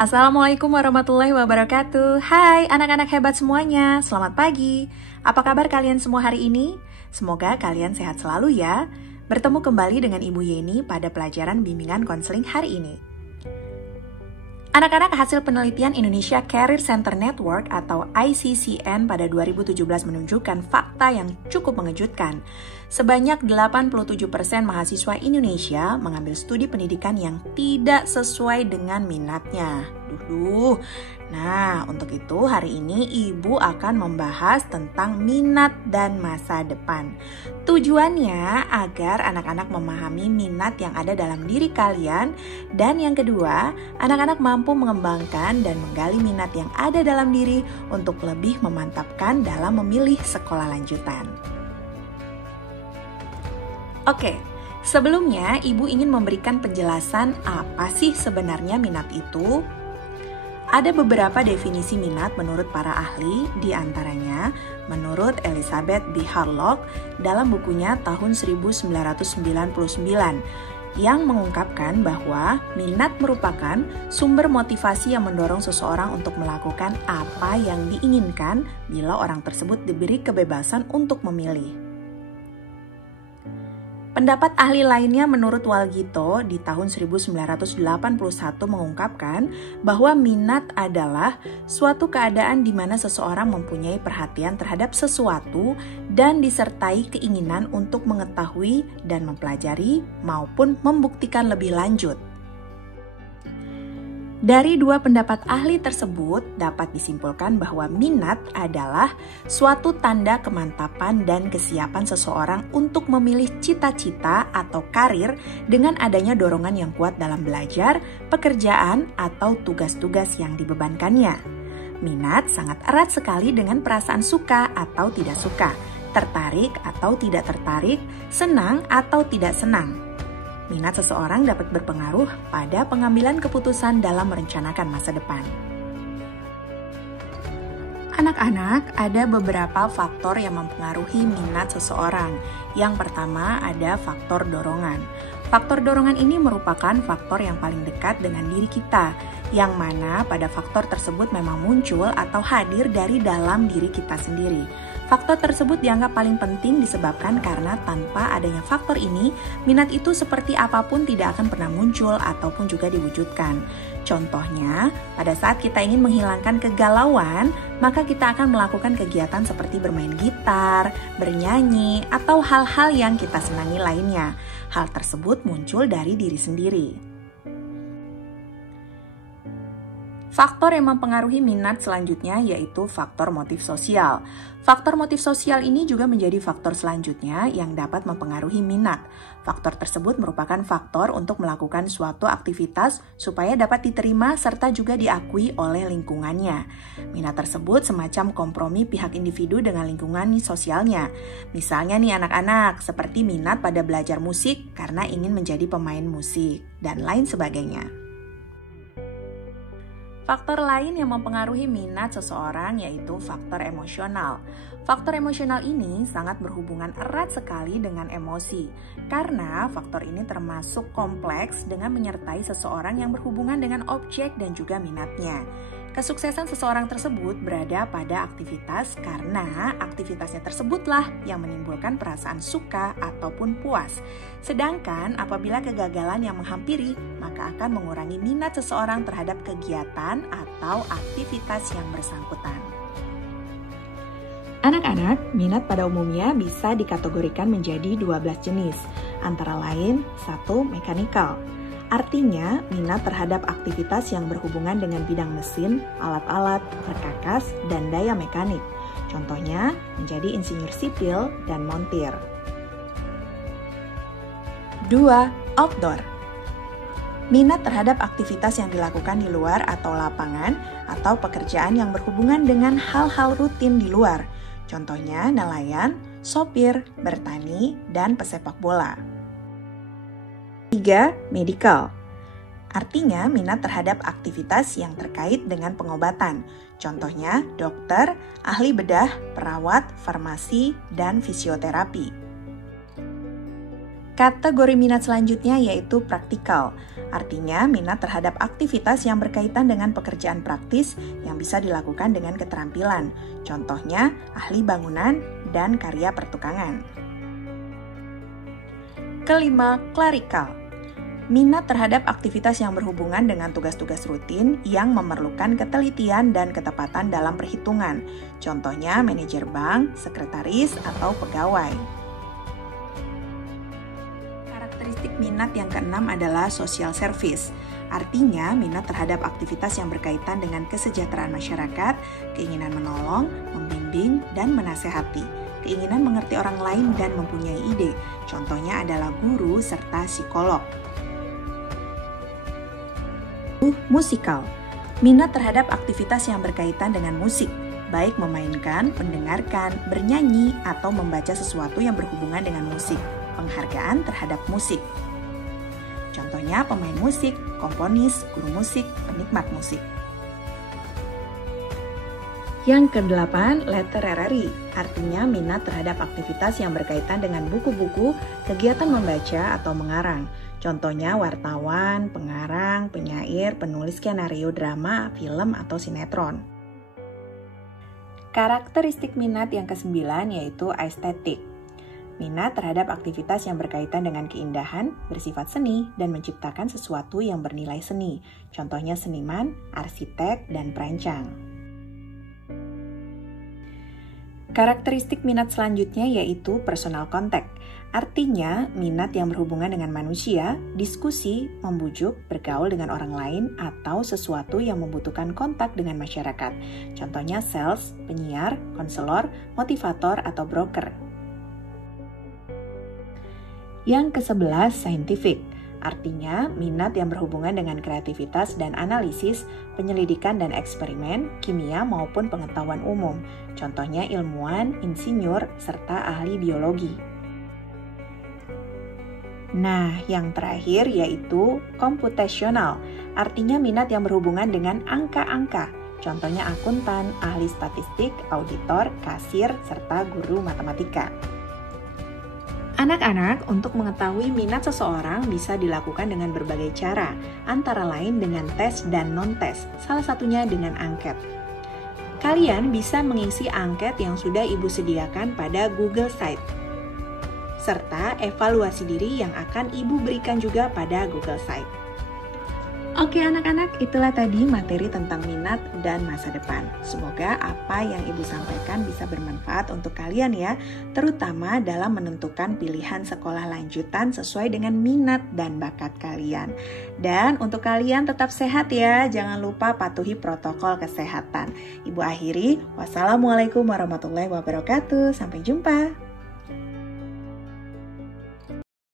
Assalamualaikum warahmatullahi wabarakatuh. Hai anak-anak hebat semuanya, selamat pagi. Apa kabar kalian semua hari ini? Semoga kalian sehat selalu ya. Bertemu kembali dengan Ibu Yeni pada pelajaran bimbingan konseling hari ini. Anak-anak, hasil penelitian Indonesia Career Center Network atau ICCN pada 2017 menunjukkan fakta yang cukup mengejutkan. Sebanyak 87% mahasiswa Indonesia mengambil studi pendidikan yang tidak sesuai dengan minatnya. Nah, untuk itu hari ini Ibu akan membahas tentang minat dan masa depan. Tujuannya agar anak-anak memahami minat yang ada dalam diri kalian, dan yang kedua, anak-anak mampu mengembangkan dan menggali minat yang ada dalam diri untuk lebih memantapkan dalam memilih sekolah lanjutan. Oke, sebelumnya Ibu ingin memberikan penjelasan apa sih sebenarnya minat itu. Ada beberapa definisi minat menurut para ahli, di antaranya menurut Elizabeth B. Harlock dalam bukunya tahun 1999 yang mengungkapkan bahwa minat merupakan sumber motivasi yang mendorong seseorang untuk melakukan apa yang diinginkan bila orang tersebut diberi kebebasan untuk memilih. Pendapat ahli lainnya menurut Walgito di tahun 1981 mengungkapkan bahwa minat adalah suatu keadaan di mana seseorang mempunyai perhatian terhadap sesuatu dan disertai keinginan untuk mengetahui dan mempelajari maupun membuktikan lebih lanjut. Dari dua pendapat ahli tersebut dapat disimpulkan bahwa minat adalah suatu tanda kemantapan dan kesiapan seseorang untuk memilih cita-cita atau karir dengan adanya dorongan yang kuat dalam belajar, pekerjaan, atau tugas-tugas yang dibebankannya. Minat sangat erat sekali dengan perasaan suka atau tidak suka, tertarik atau tidak tertarik, senang atau tidak senang. Minat seseorang dapat berpengaruh pada pengambilan keputusan dalam merencanakan masa depan. Anak-anak, ada beberapa faktor yang mempengaruhi minat seseorang. Yang pertama ada faktor dorongan. Faktor dorongan ini merupakan faktor yang paling dekat dengan diri kita, yang mana pada faktor tersebut memang muncul atau hadir dari dalam diri kita sendiri. Faktor tersebut dianggap paling penting disebabkan karena tanpa adanya faktor ini, minat itu seperti apapun tidak akan pernah muncul ataupun juga diwujudkan. Contohnya, pada saat kita ingin menghilangkan kegalauan, maka kita akan melakukan kegiatan seperti bermain gitar, bernyanyi, atau hal-hal yang kita senangi lainnya. Hal tersebut muncul dari diri sendiri. Faktor yang mempengaruhi minat selanjutnya yaitu faktor motif sosial. Faktor motif sosial ini juga menjadi faktor selanjutnya yang dapat mempengaruhi minat. Faktor tersebut merupakan faktor untuk melakukan suatu aktivitas supaya dapat diterima serta juga diakui oleh lingkungannya. Minat tersebut semacam kompromi pihak individu dengan lingkungan sosialnya. Misalnya nih anak-anak, seperti minat pada belajar musik karena ingin menjadi pemain musik, dan lain sebagainya. Faktor lain yang mempengaruhi minat seseorang yaitu faktor emosional. Faktor emosional ini sangat berhubungan erat sekali dengan emosi, karena faktor ini termasuk kompleks dengan menyertai seseorang yang berhubungan dengan objek dan juga minatnya. Kesuksesan seseorang tersebut berada pada aktivitas karena aktivitasnya tersebutlah yang menimbulkan perasaan suka ataupun puas. Sedangkan apabila kegagalan yang menghampiri, maka akan mengurangi minat seseorang terhadap kegiatan atau aktivitas yang bersangkutan. Anak-anak, minat pada umumnya bisa dikategorikan menjadi 12 jenis, antara lain 1. Mekanikal. Artinya, minat terhadap aktivitas yang berhubungan dengan bidang mesin, alat-alat, perkakas, dan daya mekanik. Contohnya, menjadi insinyur sipil dan montir. 2. Outdoor. Minat terhadap aktivitas yang dilakukan di luar atau lapangan, atau pekerjaan yang berhubungan dengan hal-hal rutin di luar. Contohnya, nelayan, sopir, bertani, dan pesepak bola. 3. Medical. Artinya minat terhadap aktivitas yang terkait dengan pengobatan. Contohnya dokter, ahli bedah, perawat, farmasi, dan fisioterapi. Kategori minat selanjutnya yaitu praktikal. Artinya, minat terhadap aktivitas yang berkaitan dengan pekerjaan praktis yang bisa dilakukan dengan keterampilan. Contohnya, ahli bangunan dan karya pertukangan. Kelima, klerikal. Minat terhadap aktivitas yang berhubungan dengan tugas-tugas rutin yang memerlukan ketelitian dan ketepatan dalam perhitungan. Contohnya, manajer bank, sekretaris, atau pegawai. Karakteristik minat yang keenam adalah social service. Artinya, minat terhadap aktivitas yang berkaitan dengan kesejahteraan masyarakat, keinginan menolong, membimbing, dan menasehati, keinginan mengerti orang lain dan mempunyai ide. Contohnya adalah guru serta psikolog. Musikal. Minat terhadap aktivitas yang berkaitan dengan musik, baik memainkan, mendengarkan, bernyanyi, atau membaca sesuatu yang berhubungan dengan musik. Penghargaan terhadap musik. Contohnya pemain musik, komponis, guru musik, penikmat musik. Yang kedelapan, literary, artinya minat terhadap aktivitas yang berkaitan dengan buku-buku, kegiatan membaca atau mengarang. Contohnya wartawan, pengarang, penyair, penulis skenario drama, film, atau sinetron. Karakteristik minat yang kesembilan yaitu estetik. Minat terhadap aktivitas yang berkaitan dengan keindahan, bersifat seni, dan menciptakan sesuatu yang bernilai seni. Contohnya seniman, arsitek, dan perancang. Karakteristik minat selanjutnya yaitu personal contact. Artinya, minat yang berhubungan dengan manusia, diskusi, membujuk, bergaul dengan orang lain, atau sesuatu yang membutuhkan kontak dengan masyarakat. Contohnya sales, penyiar, konselor, motivator, atau broker. Yang ke-11, scientific. Artinya, minat yang berhubungan dengan kreativitas dan analisis, penyelidikan dan eksperimen, kimia maupun pengetahuan umum. Contohnya ilmuwan, insinyur, serta ahli biologi. Nah, yang terakhir yaitu computational. Artinya minat yang berhubungan dengan angka-angka. Contohnya akuntan, ahli statistik, auditor, kasir, serta guru matematika. Anak-anak, untuk mengetahui minat seseorang bisa dilakukan dengan berbagai cara, antara lain dengan tes dan non-tes, salah satunya dengan angket. Kalian bisa mengisi angket yang sudah Ibu sediakan pada Google Site, serta evaluasi diri yang akan Ibu berikan juga pada Google Site. Oke anak-anak, itulah tadi materi tentang minat dan masa depan. Semoga apa yang Ibu sampaikan bisa bermanfaat untuk kalian ya, terutama dalam menentukan pilihan sekolah lanjutan sesuai dengan minat dan bakat kalian. Dan untuk kalian tetap sehat ya, jangan lupa patuhi protokol kesehatan. Ibu akhiri, wassalamualaikum warahmatullahi wabarakatuh, sampai jumpa.